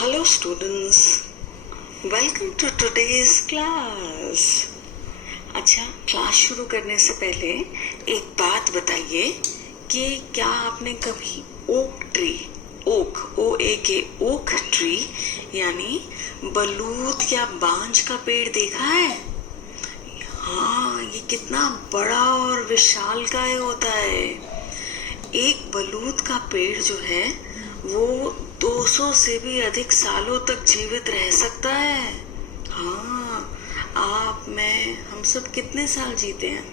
Hello students, welcome to today's class. अच्छा, class शुरू करने से पहले एक बात बताइए कि क्या आपने कभी ओक ट्री यानी बलूत या बांज का पेड़ देखा है? हाँ, ये कितना बड़ा और विशालकाय होता है। एक बलूत का पेड़ जो है वो 200 से भी अधिक सालों तक जीवित रह सकता है। हाँ, आप, मैं, हम सब कितने साल जीते हैं?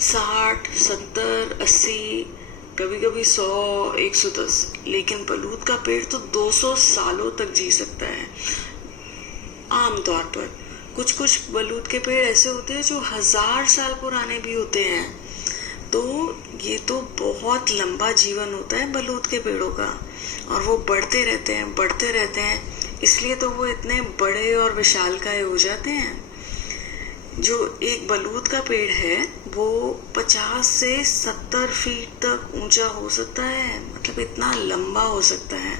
60, 70, 80, कभी कभी 100, 110। लेकिन बलूत का पेड़ तो 200 सालों तक जी सकता है। आमतौर पर कुछ बलूत के पेड़ ऐसे होते हैं जो 1000 साल पुराने भी होते हैं। तो ये तो बहुत लंबा जीवन होता है बलूत के पेड़ों का, और वो बढ़ते रहते हैं, इसलिए तो वो इतने बड़े और विशालकाय हो जाते हैं। जो एक बलूत का पेड़ है वो 50 से 70 फीट तक ऊंचा हो सकता है, मतलब इतना लंबा हो सकता है।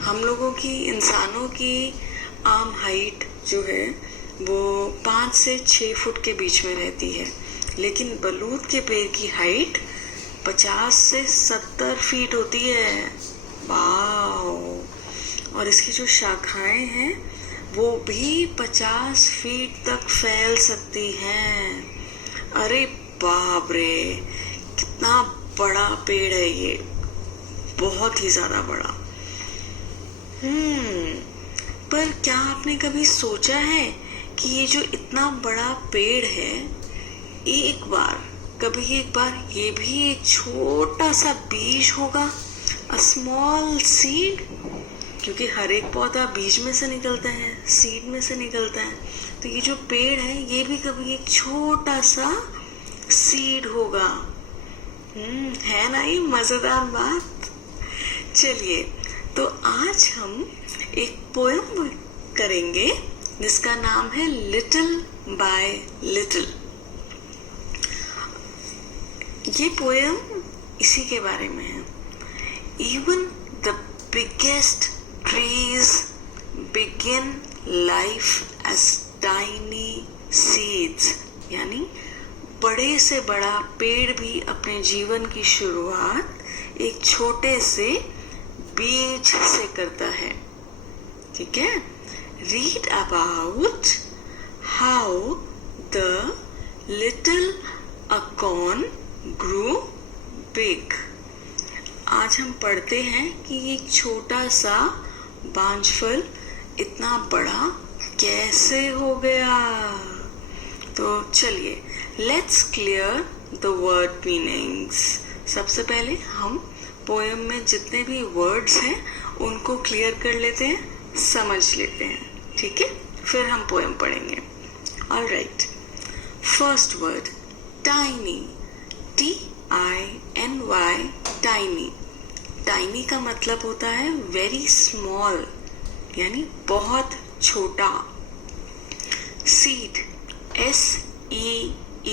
हम लोगों की, इंसानों की आम हाइट जो है वो 5 से 6 फुट के बीच में रहती है, लेकिन बलूत के पेड़ की हाइट 50 से 70 फीट होती है। वाओ! और इसकी जो शाखाएं हैं वो भी 50 फीट तक फैल सकती हैं। अरे बाप रे, कितना बड़ा पेड़ है ये, बहुत ही ज्यादा बड़ा। पर क्या आपने कभी सोचा है कि ये जो इतना बड़ा पेड़ है, एक बार ये भी एक छोटा सा बीज होगा, अ स्मॉल सीड, क्योंकि हर एक पौधा बीज में से निकलता है, सीड में से निकलता है। तो ये जो पेड़ है ये भी कभी एक छोटा सा सीड होगा। है ना ये मजेदार बात? चलिए, तो आज हम एक पोएम करेंगे जिसका नाम है लिटिल बाय लिटिल। ये पोएम इसी के बारे में है। Even the biggest trees begin life as tiny seeds, यानी बड़े से बड़ा पेड़ भी अपने जीवन की शुरुआत एक छोटे से बीज से करता है। ठीक है? Read about how the little acorn grew big. आज हम पढ़ते हैं कि एक छोटा सा बांजफल इतना बड़ा कैसे हो गया। तो चलिए, let's clear the word meanings. सबसे पहले हम पोएम में जितने भी वर्ड्स हैं उनको क्लियर कर लेते हैं, समझ लेते हैं। ठीक है, फिर हम पोएम पढ़ेंगे। Alright, first word tiny, TINY, tiny. Tiny का मतलब होता है वेरी स्मॉल, यानी बहुत छोटा। सीड, SEED,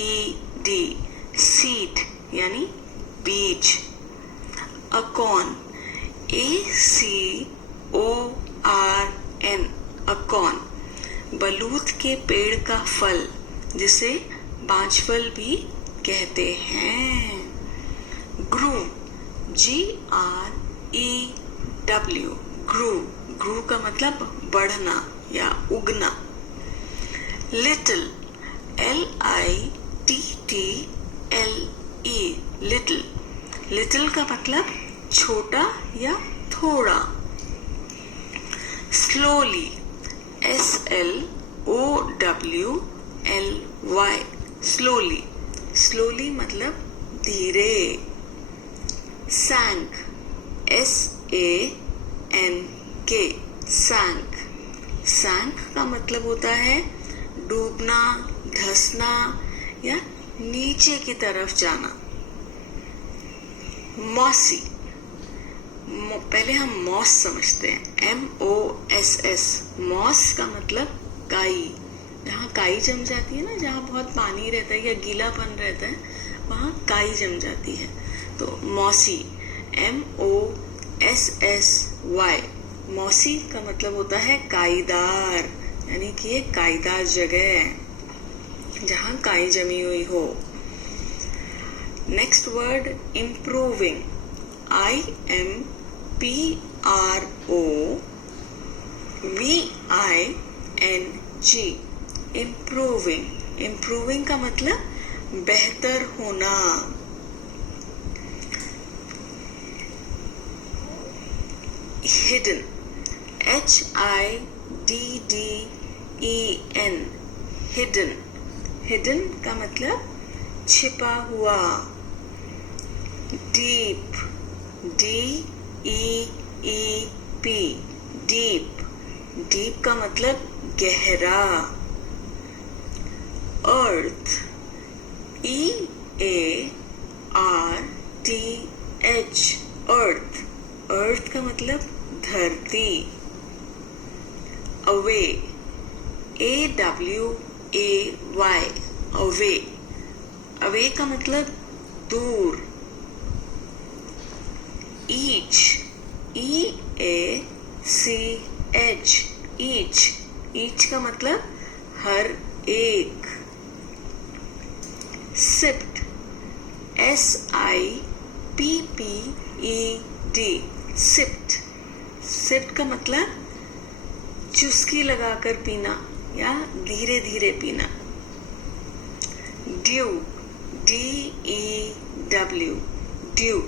सीड यानी बीज। अकॉर्न, ACORN, अकॉर्न, बलूत के पेड़ का फल, जिसे बांजफल भी कहते हैं। ग्रू, GREW, ग्रू का मतलब बढ़ना या उगना। लिटिल, LITTLE, लिटिल, लिटिल का मतलब छोटा या थोड़ा। स्लोली, SLOWLY, स्लोली, स्लोली मतलब धीरे। सैंक, SANK, सैंक, सैंक का मतलब होता है डूबना, धंसना या नीचे की तरफ जाना। मॉसी, पहले हम मॉस समझते हैं, MOSS, मॉस का मतलब काई। जहाँ काई जम जाती है ना, जहाँ बहुत पानी रहता है या गीलापन रहता है, वहाँ काई जम जाती है। तो मॉसी, MOSSY, मौसी का मतलब होता है काईदार, यानी कि ये काईदार जगह है जहाँ काई जमी हुई हो। Next word improving, IMPROVING, improving. Improving का मतलब बेहतर होना। Hidden, HIDDEN, hidden. हिडन का मतलब छिपा हुआ। Deep, DEEP, deep. डीप का मतलब गहरा। अर्थ, EARTH, अर्थ। अर्थ का मतलब धरती। Away, AWAY, away. अवे का मतलब दूर। Each, EACH, each. ईच का मतलब हर एक। सिप्ट, SIPPED, सिप्ट। सिप्ट का मतलब चुस्की लगाकर पीना या धीरे धीरे पीना। Due, DEW, due.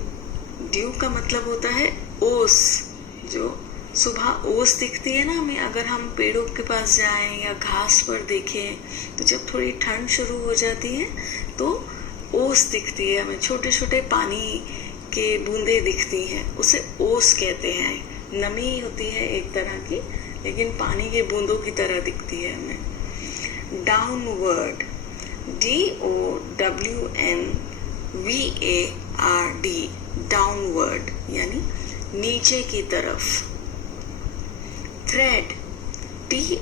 ड्यू का मतलब होता है ओस। जो सुबह ओस दिखती है ना हमें, अगर हम पेड़ों के पास जाएं या घास पर देखें, तो जब थोड़ी ठंड शुरू हो जाती है तो ओस दिखती है हमें, छोटे छोटे पानी के बूंदे दिखती हैं, उसे ओस कहते हैं। नमी होती है एक तरह की, लेकिन पानी के बूंदों की तरह दिखती है हमें। डाउनवर्ड, DOWNWARD, डाउनवर्ड यानी नीचे की तरफ। Thread, THREAD,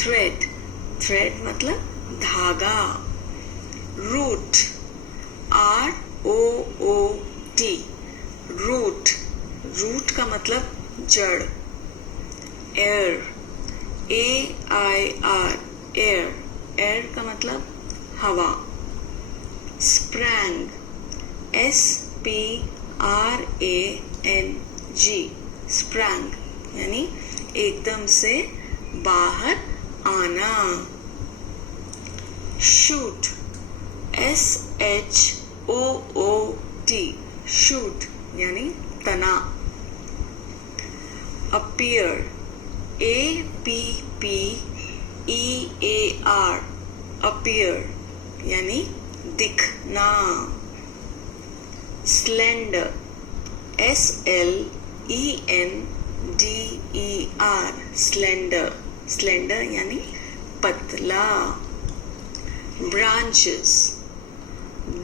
thread. थ्रेड मतलब धागा। Root, ROOT, root. रूट का मतलब जड़। Air, AIR, air. एयर का मतलब हवा। स्प्रैंग, SPRANG, स्प्रैंग यानी एकदम से बाहर आना। शूट, SHOOT, शूट यानी तना। अपीयर, APPEAR, अपीयर यानी दिखना। Slender, SLENDER, slender. स्लेंडर यानी पतला। ब्रांचेस,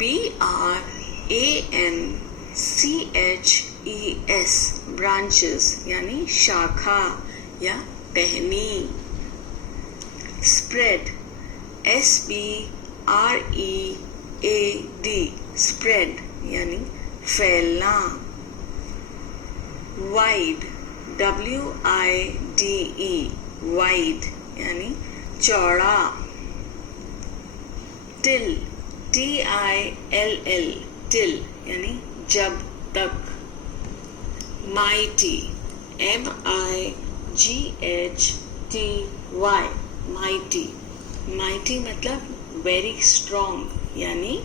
BRANCHES, ब्रांचेस यानी शाखा या टहनी। स्प्रेड, SPREAD, स्प्रेड यानी फैलना। वाइड, WIDE, वाइड यानी चौड़ा। टिल, TILL, टिल यानी जब तक। Mighty, MIGHTY, mighty. माइटी मतलब वेरी स्ट्रॉन्ग यानी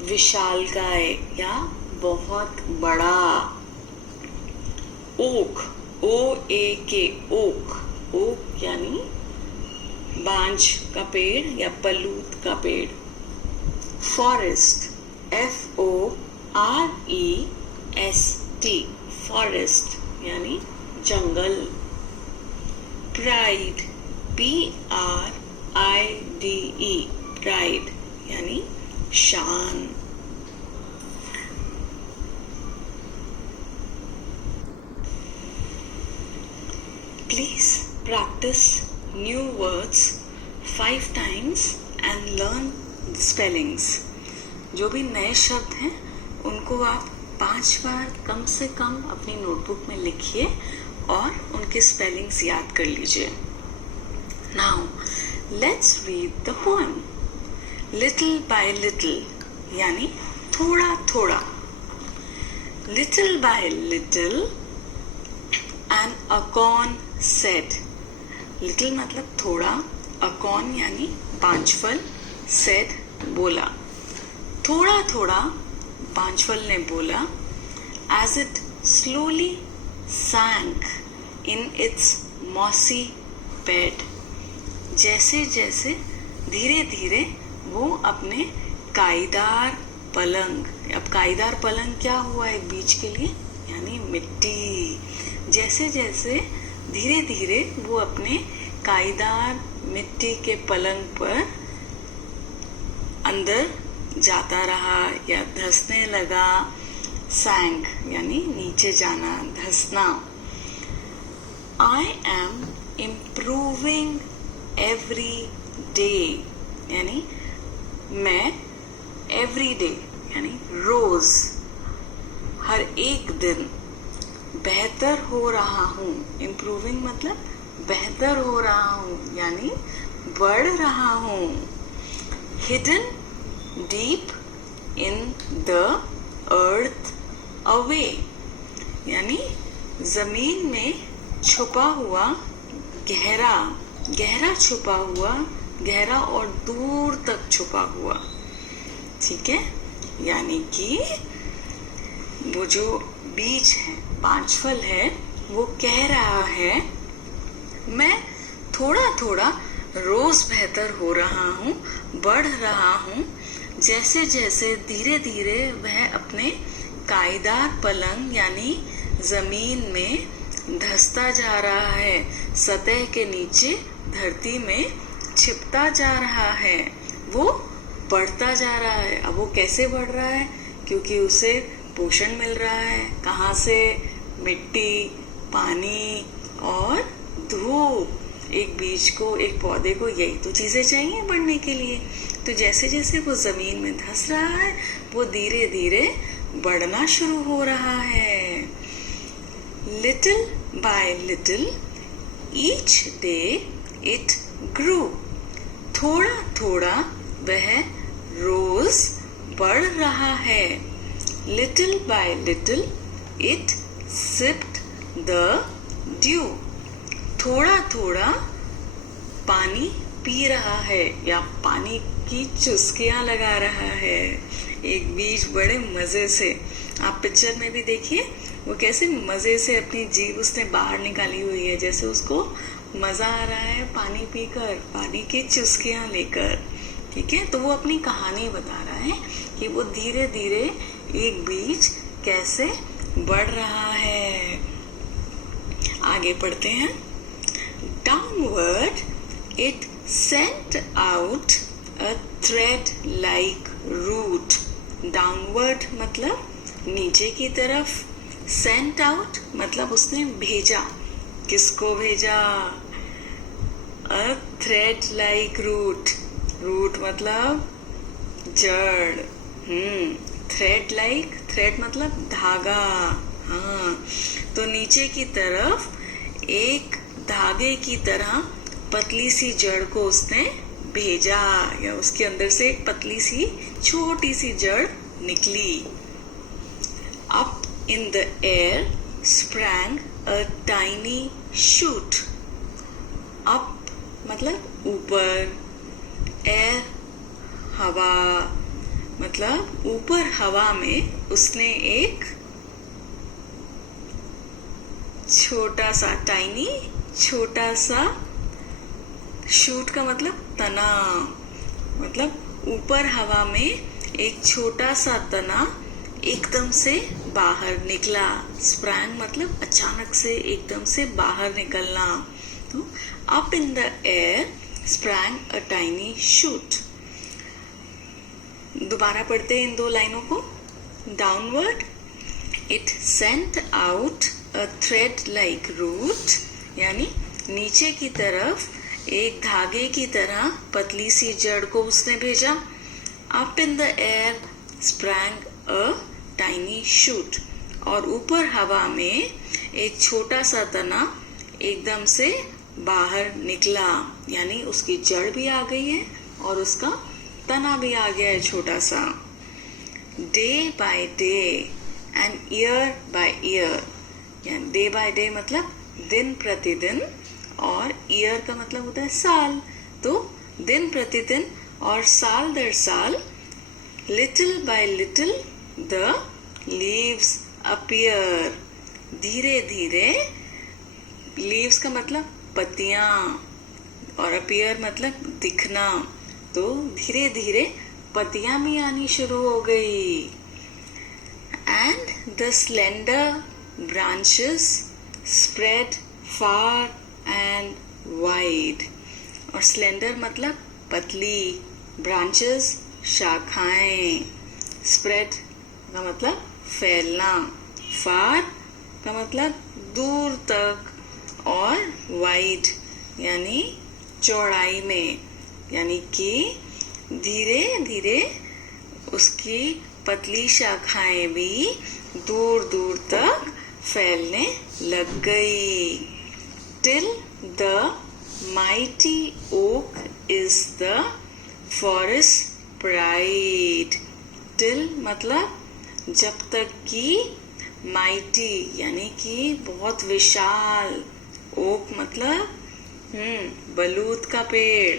विशालकाय या बहुत बड़ा। Okay, OAK, okay. ओक यानी बांज का पेड़ या बलूत का पेड़। फॉरेस्ट, FOREST, फॉरेस्ट यानी जंगल। प्राइड, PRIDE, प्राइड यानी शान। Please practice new words 5 times and learn the spellings. जो भी नए शब्द हैं उनको आप 5 बार कम से कम अपनी नोटबुक में लिखिए और उनके स्पेलिंग्स याद कर लीजिए। Now let's read the poem. Little by little यानी थोड़ा थोड़ा। Little by little an acorn said. Little मतलब थोड़ा, अकॉर्न यानी पांचफल, सेड बोला। थोड़ा थोड़ा पांचफल ने बोला। As it slowly sank in its mossy bed. जैसे जैसे धीरे धीरे वो अपने काईदार पलंग, अब काईदार पलंग क्या हुआ एक बीज के लिए, यानी मिट्टी। जैसे जैसे धीरे धीरे वो अपने काईदार मिट्टी के पलंग पर अंदर जाता रहा या धंसने लगा। सैंक यानी नीचे जाना, धंसना। I am improving every day यानी मैं एवरी डे यानी रोज, हर एक दिन बेहतर हो रहा हूँ। इम्प्रूविंग मतलब बेहतर हो रहा हूँ यानी बढ़ रहा हूँ। Hidden deep in the earth away यानी जमीन में छुपा हुआ, गहरा गहरा छुपा हुआ, गहरा और दूर तक छुपा हुआ। ठीक है, यानी कि वो जो बीज है, पांचफल है, वो कह रहा है मैं थोड़ा थोड़ा रोज बेहतर हो रहा हूँ, बढ़ रहा हूँ। जैसे जैसे धीरे धीरे वह अपने काईदार पलंग यानी जमीन में धंसता जा रहा है, सतह के नीचे धरती में छिपता जा रहा है, वो बढ़ता जा रहा है। अब वो कैसे बढ़ रहा है? क्योंकि उसे पोषण मिल रहा है। कहाँ से? मिट्टी, पानी और धूप। एक बीज को, एक पौधे को यही तो चीजें चाहिए बढ़ने के लिए। तो जैसे जैसे वो जमीन में धंस रहा है, वो धीरे धीरे बढ़ना शुरू हो रहा है। Little by little each day it grew. थोड़ा थोड़ा वह रोज बढ़ रहा है। Little by little it sipped the due. थोड़ा थोड़ा पानी पी रहा है या पानी की चुस्कियां लगा रहा है। एक बीज बड़े मजे से, आप पिक्चर में भी देखिए, वो कैसे मजे से अपनी जीभ उसने बाहर निकाली हुई है, जैसे उसको मजा आ रहा है पानी पीकर, पानी की चुस्कियां लेकर। ठीक है, तो वो अपनी कहानी बता रहा है कि वो धीरे धीरे एक बीज कैसे बढ़ रहा है। आगे पढ़ते हैं। Downward it sent out a thread-like root. Downward मतलब नीचे की तरफ, sent out मतलब उसने भेजा। किसको भेजा? A thread-like root. Root मतलब जड़। Thread-like, thread मतलब धागा। हाँ, तो नीचे की तरफ एक धागे की तरह पतली सी जड़ को उसने भेजा, या उसके अंदर से एक पतली सी छोटी सी जड़ निकली। Up in the air sprang a tiny shoot. Up मतलब ऊपर, air हवा, मतलब ऊपर हवा में उसने एक छोटा सा, टाइनी छोटा सा, शूट का मतलब तना, मतलब ऊपर हवा में एक छोटा सा तना एकदम से बाहर निकला। स्प्रैंग मतलब अचानक से, एकदम से बाहर निकलना। तो up in the air sprang a tiny shoot. दोबारा पढ़ते हैं इन दो लाइनों को। Downward it sent out a thread like root, यानी नीचे की तरफ एक धागे की तरह पतली सी जड़ को उसने भेजा। Up in the air sprang a tiny shoot, और ऊपर हवा में एक छोटा सा तना एकदम से बाहर निकला, यानी उसकी जड़ भी आ गई है और उसका तना भी आ गया है छोटा सा। Day by day and year by year, यानी डे बाय डे मतलब दिन प्रतिदिन, और ईयर का मतलब होता है साल, तो दिन प्रतिदिन और साल दर साल, little by little the leaves appear, धीरे धीरे, लीव्स का मतलब पत्तियां और अपीयर मतलब दिखना, तो धीरे धीरे पत्तियां भी आनी शुरू हो गई। And the slender branches spread far and wide, और स्लेंडर मतलब पतली, ब्रांचेस शाखाएं, स्प्रेड का मतलब फैलना, फार का मतलब दूर तक, और वाइड यानी चौड़ाई में, यानी कि धीरे धीरे उसकी पतली शाखाएं भी दूर दूर तक फैलने लग गई। Till the mighty oak is the forest pride, till मतलब जब तक कि, माइटी यानी कि बहुत विशाल, ओक मतलब बलूत का पेड़,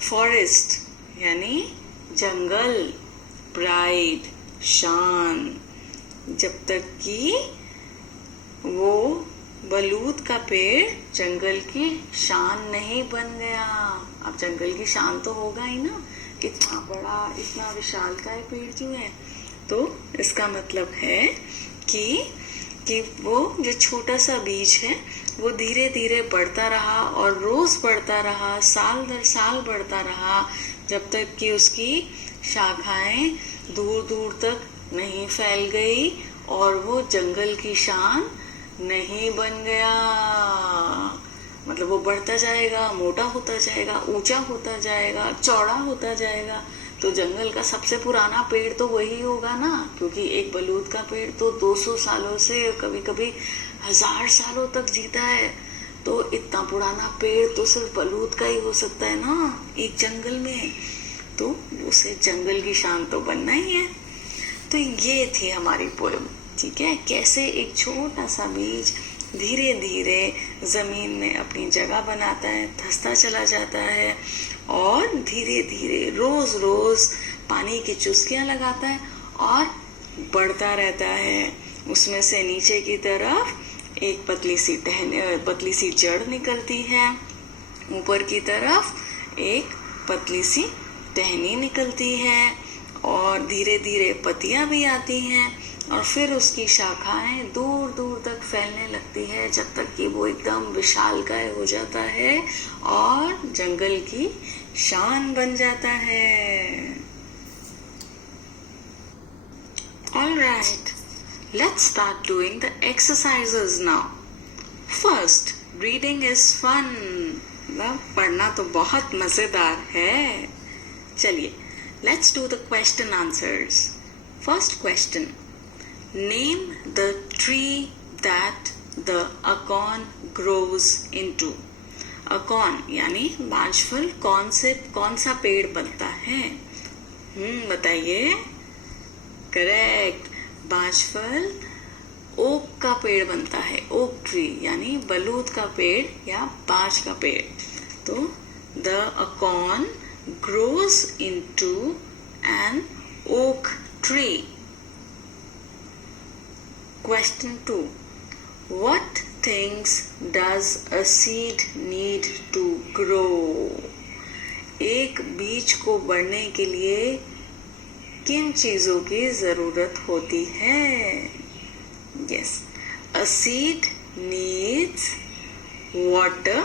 फॉरेस्ट यानी जंगल, प्राइड शान, जब तक कि वो बलूत का पेड़ जंगल की शान नहीं बन गया। अब जंगल की शान तो होगा ही ना, इतना बड़ा, इतना विशाल का पेड़ क्यों है। तो इसका मतलब है कि वो जो छोटा सा बीज है वो धीरे धीरे बढ़ता रहा और रोज बढ़ता रहा, साल दर साल बढ़ता रहा, जब तक कि उसकी शाखाएं दूर दूर तक नहीं फैल गई और वो जंगल की शान नहीं बन गया। मतलब वो बढ़ता जाएगा, मोटा होता जाएगा, ऊंचा होता जाएगा, चौड़ा होता जाएगा, तो जंगल का सबसे पुराना पेड़ तो वही होगा ना, क्योंकि एक बलूत का पेड़ तो 200 सालों से, कभी कभी 1000 सालों तक जीता है, तो इतना पुराना पेड़ तो सिर्फ बलूत का ही हो सकता है ना एक जंगल में, तो उसे जंगल की शान तो बनना ही है। तो ये थी हमारी पोएम, ठीक है, कैसे एक छोटा सा बीज धीरे धीरे जमीन में अपनी जगह बनाता है, धंसता चला जाता है और धीरे धीरे रोज रोज पानी की चुस्कियां लगाता है और बढ़ता रहता है। उसमें से नीचे की तरफ एक पतली सी जड़ निकलती है, ऊपर की तरफ एक पतली सी टहनी निकलती है और धीरे धीरे पत्तियां भी आती हैं और फिर उसकी शाखाएं दूर दूर तक फैलने लगती है, जब तक कि वो एकदम विशालकाय हो जाता है और जंगल की शान बन जाता है। All right, let's start doing the exercises now. First, reading is fun. पढ़ना तो बहुत मजेदार है। चलिए, let's do the question answers. First question. Name the tree that the acorn grows into. अकॉर्न यानी बांजफल कौन सा पेड़ बनता है? बताइए। करेक्ट, बांजफल ओक का पेड़ बनता है, ओक ट्री यानी बलूत का पेड़ या बांज का पेड़। तो the acorn grows into an oak tree. Question 2. What things does a seed need to grow? एक बीज को बढ़ने के लिए किन चीजों की जरूरत होती है? Yes, a seed needs water,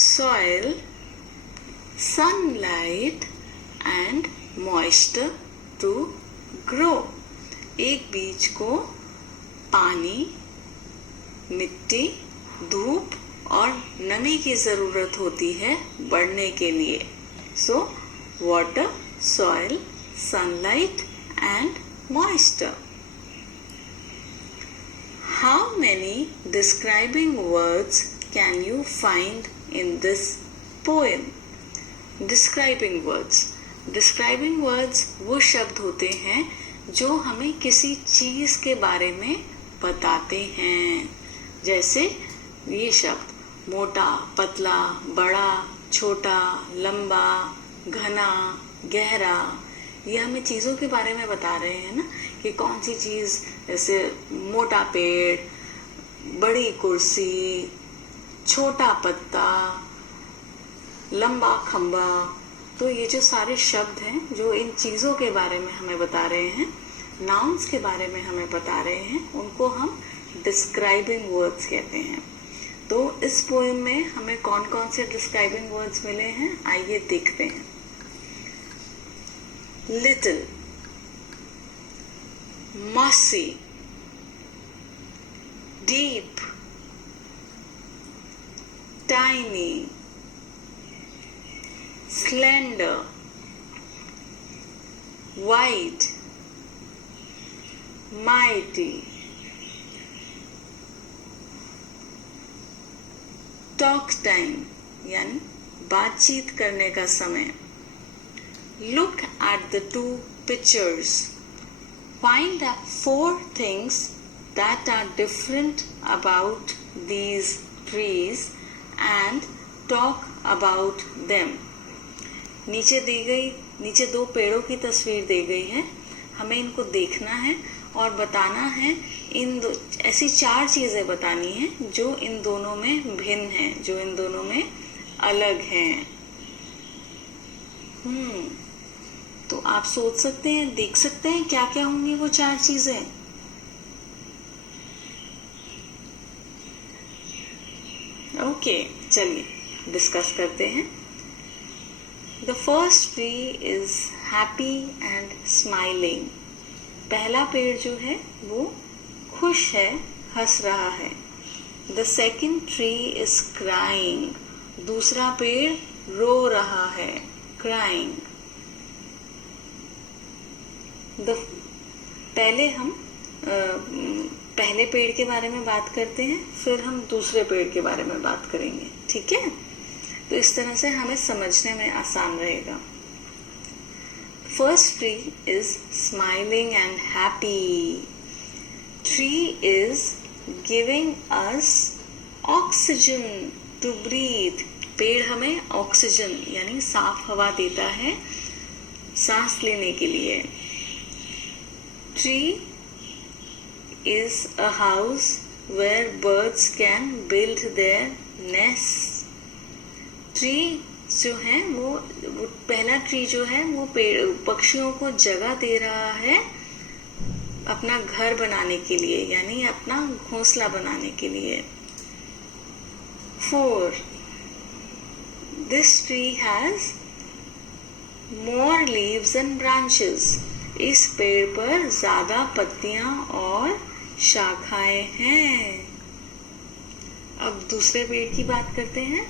soil, sunlight and moisture to grow. एक बीज को पानी, मिट्टी, धूप और नमी की जरूरत होती है बढ़ने के लिए। So water, soil, sunlight and moisture. How many describing words can you find in this poem? Describing words. Describing words वो शब्द होते हैं जो हमें किसी चीज के बारे में बताते हैं. जैसे ये शब्द मोटा, पतला, बड़ा, छोटा, लंबा, घना, गहरा, ये हमें चीजों के बारे में बता रहे हैं ना, कि कौन सी चीज, जैसे मोटा पेड़, बड़ी कुर्सी, छोटा पत्ता, लंबा खंबा. तो ये जो सारे शब्द हैं जो इन चीजों के बारे में हमें बता रहे हैं, नाउन्स के बारे में हमें बता रहे हैं, उनको हम डिस्क्राइबिंग वर्ड्स कहते हैं. तो इस पोएम में हमें कौन कौन से डिस्क्राइबिंग वर्ड्स मिले हैं, आइए देखते हैं. Little, mossy, deep, tiny, slender, wide, mighty, talk time यानी बातचीत करने का समय. Look at the two pictures. Find out 4 things that are different about these trees and talk about them. नीचे 2 पेड़ों की तस्वीर दी गई है. हमें इनको देखना है और बताना है. ऐसी 4 चीजें बतानी है जो इन दोनों में भिन्न हैं, जो इन दोनों में अलग हैं. तो आप सोच सकते हैं, देख सकते हैं क्या क्या होंगी वो 4 चीजें. ओके, चलिए डिस्कस करते हैं. The first tree is happy and smiling. पहला पेड़ जो है वो खुश है, हंस रहा है. The second tree is crying. दूसरा पेड़ रो रहा है, क्राइंग. पहले हम पहले पेड़ के बारे में बात करते हैं, फिर हम दूसरे पेड़ के बारे में बात करेंगे, ठीक है. तो इस तरह से हमें समझने में आसान रहेगा. First tree is smiling and happy. Tree is giving us oxygen to breathe. पेड़ हमें ऑक्सीजन यानी साफ हवा देता है सांस लेने के लिए. Tree is a house where birds can build their nests. Tree जो है वो पहला ट्री जो है वो पक्षियों को जगह दे रहा है अपना घर बनाने के लिए, यानी अपना घोंसला बनाने के लिए. 4. This tree has more leaves and branches. इस पेड़ पर ज्यादा पत्तियां और शाखाएं हैं. अब दूसरे पेड़ की बात करते हैं.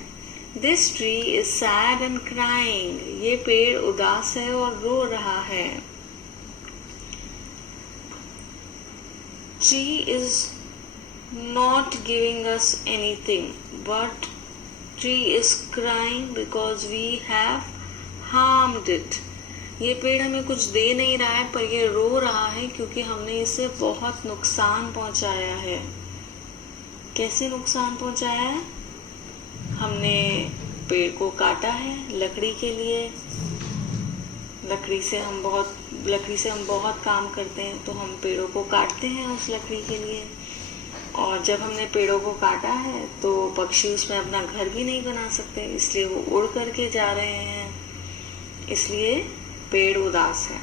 This tree is sad and crying. ये पेड़ उदास है और रो रहा है. Tree is not giving us anything, but tree is crying because we have harmed it. ये पेड़ हमें कुछ दे नहीं रहा है, पर ये रो रहा है क्योंकि हमने इसे बहुत नुकसान पहुंचाया है. कैसे नुकसान पहुंचाया है? हमने पेड़ को काटा है लकड़ी के लिए. लकड़ी से हम बहुत काम करते हैं, तो हम पेड़ों को काटते हैं उस लकड़ी के लिए. और जब हमने पेड़ों को काटा है तो पक्षी उसमें अपना घर भी नहीं बना सकते, इसलिए वो उड़ करके जा रहे हैं. इसलिए पेड़ उदास है.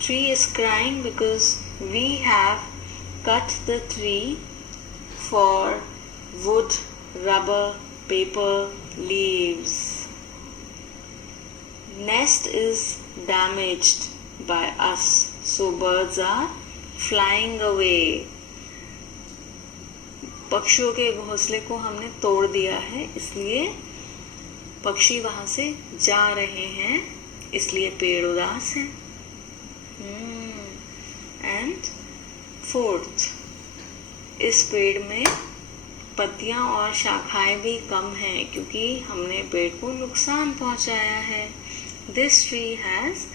Tree is crying because we have cut the tree for wood, rubber, paper, leaves. Nest is damaged by us, so birds are flying away. पक्षियों के घोंसले को हमने तोड़ दिया है, इसलिए पक्षी वहां से जा रहे हैं, इसलिए पेड़ उदास है. एंड 4th, इस पेड़ में पत्तियां और शाखाएं भी कम हैं क्योंकि हमने पेड़ को नुकसान पहुंचाया है. This tree has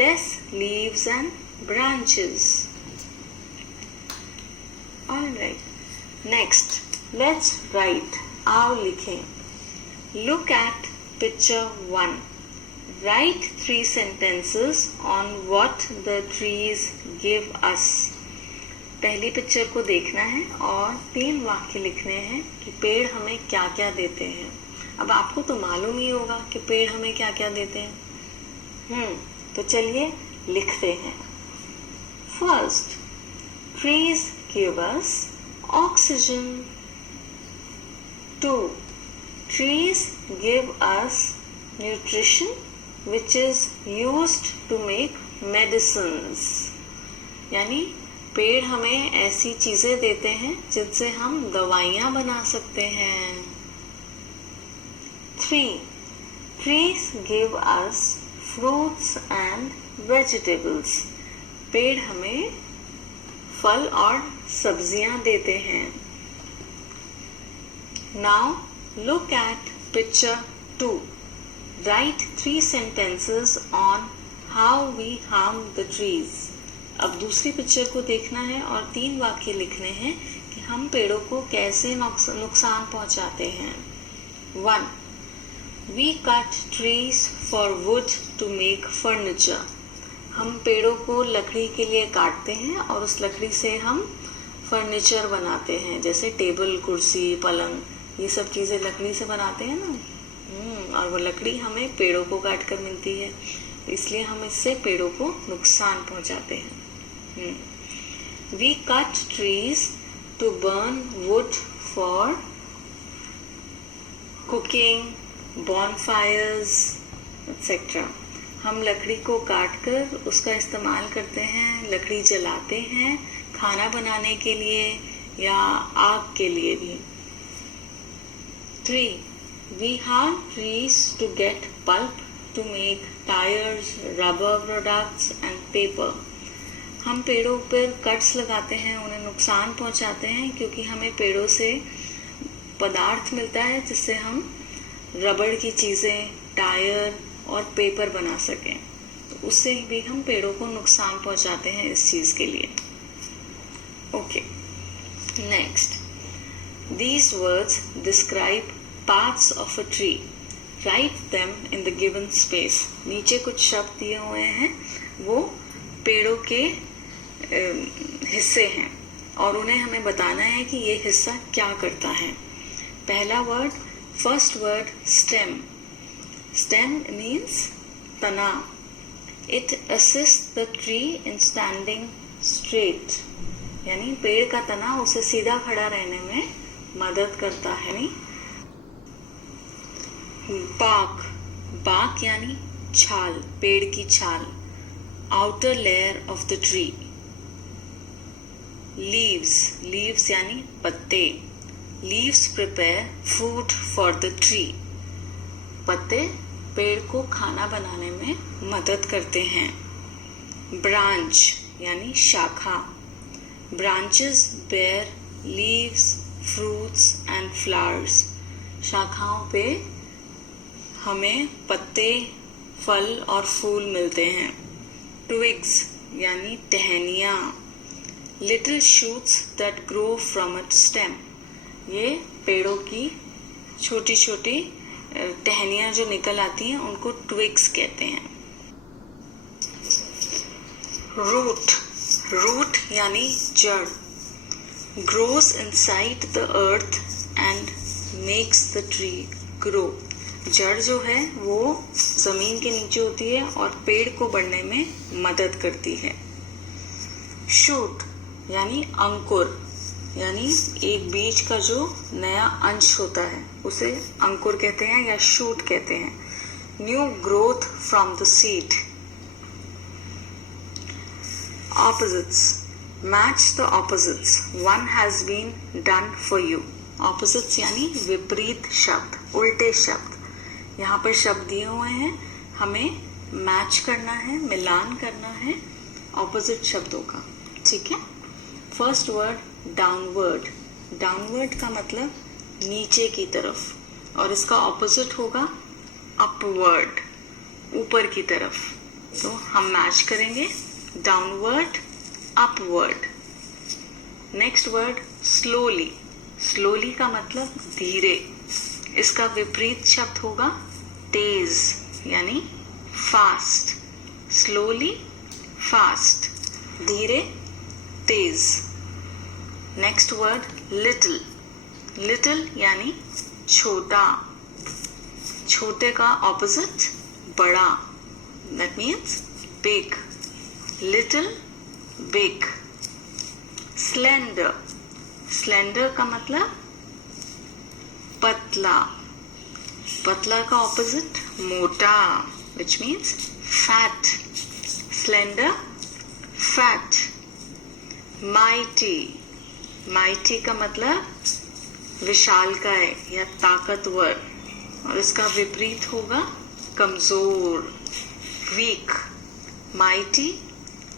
less leaves and branches. Alright. Next, let's write. आओ लिखें. Look at picture 1. Write 3 sentences on what the trees give us. पहली पिक्चर को देखना है और 3 वाक्य लिखने हैं कि पेड़ हमें क्या क्या देते हैं. अब आपको तो मालूम ही होगा कि पेड़ हमें क्या क्या देते हैं. तो चलिए लिखते हैं. First, trees give us oxygen. 2. Trees give us nutrition which is used to make medicines. यानी पेड़ हमें ऐसी चीजें देते हैं जिनसे हम दवाइयाँ बना सकते हैं. 3. Trees give us fruits and vegetables. पेड़ हमें फल और सब्जियां देते हैं. Now look at picture 2. Write 3 sentences on how we harm the trees. अब दूसरी पिक्चर को देखना है और 3 वाक्य लिखने हैं कि हम पेड़ों को कैसे नुकसान पहुंचाते हैं. 1. We cut trees for wood to make furniture. हम पेड़ों को लकड़ी के लिए काटते हैं और उस लकड़ी से हम फर्नीचर बनाते हैं, जैसे टेबल, कुर्सी, पलंग, ये सब चीज़ें लकड़ी से बनाते हैं ना. और वो लकड़ी हमें पेड़ों को काट कर मिलती है, इसलिए हम इससे पेड़ों को नुकसान पहुंचाते हैं. We cut trees to burn wood for cooking, bonfires, etc. हम लकड़ी को काटकर उसका इस्तेमाल करते हैं, लकड़ी जलाते हैं खाना बनाने के लिए या आग के लिए भी. 3. We harm trees to get pulp to make tires, rubber products and paper. हम पेड़ों पर कट्स लगाते हैं, उन्हें नुकसान पहुंचाते हैं क्योंकि हमें पेड़ों से पदार्थ मिलता है जिससे हम रबड़ की चीज़ें, टायर और पेपर बना सकें. तो उससे भी हम पेड़ों को नुकसान पहुंचाते हैं इस चीज़ के लिए. Okay, next. These words describe parts of a tree. Write them in the given space. नीचे कुछ शब्द दिए हुए हैं, वो पेड़ों के हिस्से हैं और उन्हें हमें बताना है कि ये हिस्सा क्या करता है. पहला word, first word, stem. Stem means तना. It assist the tree in standing straight. यानी पेड़ का तना उसे सीधा खड़ा रहने में मदद करता है. बाक. बाक यानी छाल, पेड़ की छाल. Outer layer of the tree. Leaves. Leaves यानी पत्ते. Leaves prepare food for the tree. पत्ते पेड़ को खाना बनाने में मदद करते हैं. ब्रांच यानी शाखा. Branches bear leaves, fruits and flowers. शाखाओं पे हमें पत्ते, फल और फूल मिलते हैं. ट्विग्स यानी टहनियाँ. Little shoots that grow from it stem. ये पेड़ों की छोटी छोटी टहनियाँ जो निकल आती हैं उनको ट्विग्स कहते हैं. रूट. रूट यानी जड़. Grows inside the earth and makes the tree grow. जड़ जो है वो जमीन के नीचे होती है और पेड़ को बढ़ने में मदद करती है. शूट यानी अंकुर, यानी एक बीज का जो नया अंश होता है उसे अंकुर कहते हैं या शूट कहते हैं. New growth from the seed. Opposites. Match the opposites. One has been done for you. Opposites यानी विपरीत शब्द, उल्टे शब्द. यहाँ पर शब्द दिए हुए हैं, हमें मैच करना है, मिलान करना है ऑपोजिट शब्दों का. ठीक है. फर्स्ट वर्ड डाउनवर्ड, डाउनवर्ड का मतलब नीचे की तरफ, और इसका ऑपोजिट होगा अपवर्ड, ऊपर की तरफ। तो हम मैच करेंगे downward, upward. Next word slowly, slowly का मतलब धीरे, इसका विपरीत शब्द होगा तेज यानी फास्ट। स्लोली फास्ट, धीरे तेज। नेक्स्ट वर्ड लिटिल, लिटिल यानी छोटा, छोटे का ऑपोजिट बड़ा, that means big. Little big. Slender, slender का मतलब पतला, पतला का ऑपोजिट मोटा, which means fat. Slender fat. Mighty, mighty का मतलब विशालकाय या ताकतवर, और इसका विपरीत होगा कमजोर, वीक। Mighty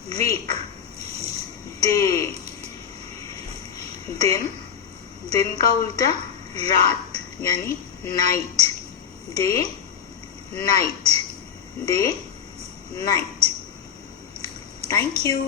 week. डे, दिन, दिन का उल्टा रात यानी night. Day night, day night. Thank you.